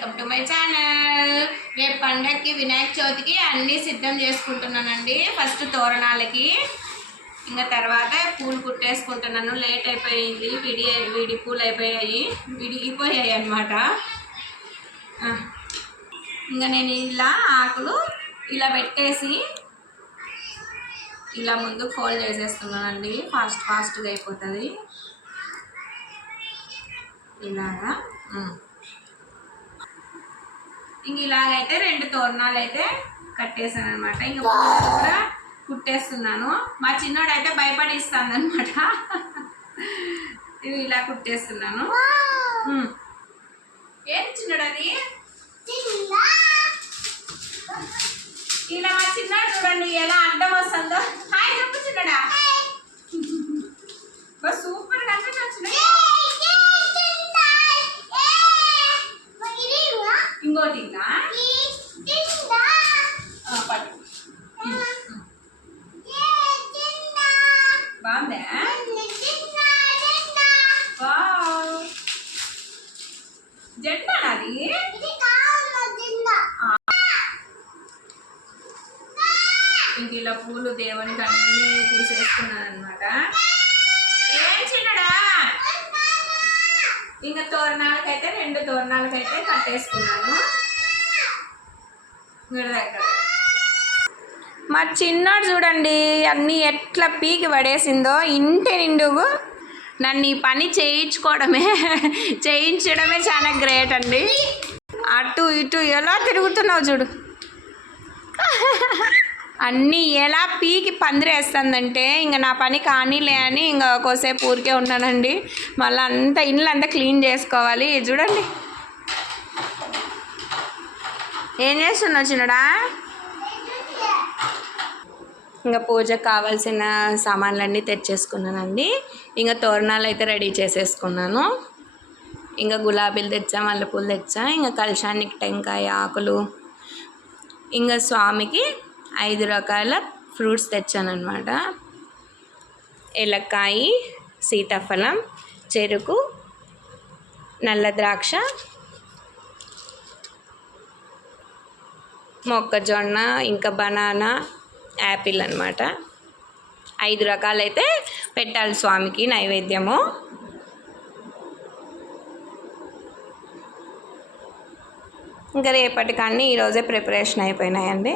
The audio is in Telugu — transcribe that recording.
Welcome to my channel. రేపు పండగకి వినాయక చవితికి అన్నీ సిద్ధం చేసుకుంటున్నానండి. ఫస్ట్ తోరణాలకి, ఇంకా తర్వాత పూలు కుట్టేసుకుంటున్నాను. లేట్ అయిపోయింది, విడి పూలు విడిగిపోయాయి అన్నమాట. ఇంకా నేను ఇలా ఆకులు ఇలా పెట్టేసి ఇలా ముందు ఫోల్డ్ చేసేస్తున్నానండి. ఫాస్ట్గా అయిపోతుంది ఇలాగా. ఇంక ఇలాగైతే 2 తోరణాలు అయితే కట్టేసాను అనమాట. ఇంకా పూలు కూడా కుట్టేస్తున్నాను. మా చిన్నోడు అయితే భయపడిస్తాను అనమాట. ఇవి ఇలా కుట్టేస్తున్నాను. ఏం చిన్నోడు అది ఇలా మా చిన్నోడు చూడండి ఎలా అడ్డం వస్తుందో. హాయ్ చెప్పు చిన్నడా. సూపర్ కనిపించొచ్చు. ఇంకోటి ఇంకా పట్టు బాగుందా. జెండా అది ఇంక ఇలా పూలు దేవునికి అన్నీ తీసేసుకున్నాను అనమాట. ఏం చిన్నడా. ఇంకా తోరణాలకైతే 2 తోరణాలకైతే కట్టేసుకున్నాను. మా చిన్నోడు చూడండి అన్నీ ఎట్లా పీకి పడేసిందో. ఇంటి నిండుగు నన్ను ఈ పని చేయించడమే చాలా గ్రేట్ అండి. అటు ఇటు ఎలా తిరుగుతున్నావు చూడు. అన్నీ ఎలా పీకి పందిరేస్తుందంటే ఇంకా నా పని కానీలే అని ఇంకా ఒకసేపు ఊరికే ఉన్నానండి. మళ్ళీ ఇల్లు అంతా క్లీన్ చేసుకోవాలి. చూడండి ఏం చేస్తున్నావు చిన్నడా. ఇంకా పూజకు కావాల్సిన సామాన్లన్నీ తెచ్చేసుకున్నానండి. ఇంకా తోరణాలు అయితే రెడీ చేసేసుకున్నాను. ఇంకా గులాబీలు తెచ్చా, మల్లెపూలు తెచ్చా, ఇంకా కలశానికి టెంకాయ ఆకులు, ఇంకా స్వామికి 5 రకాల ఫ్రూట్స్ తెచ్చానమాట. ఏలక్కాయ, సీతాఫలం, చెరుకు, నల్ల ద్రాక్ష, మొక్కజొన్న, ఇంకా బనానా, యాపిల్ అన్నమాట. 5 రకాలైతే పెట్టాలి స్వామికి నైవేద్యము. ఇంకా రేపటికన్నీ ఈరోజే ప్రిపరేషన్ అయిపోయినాయండి.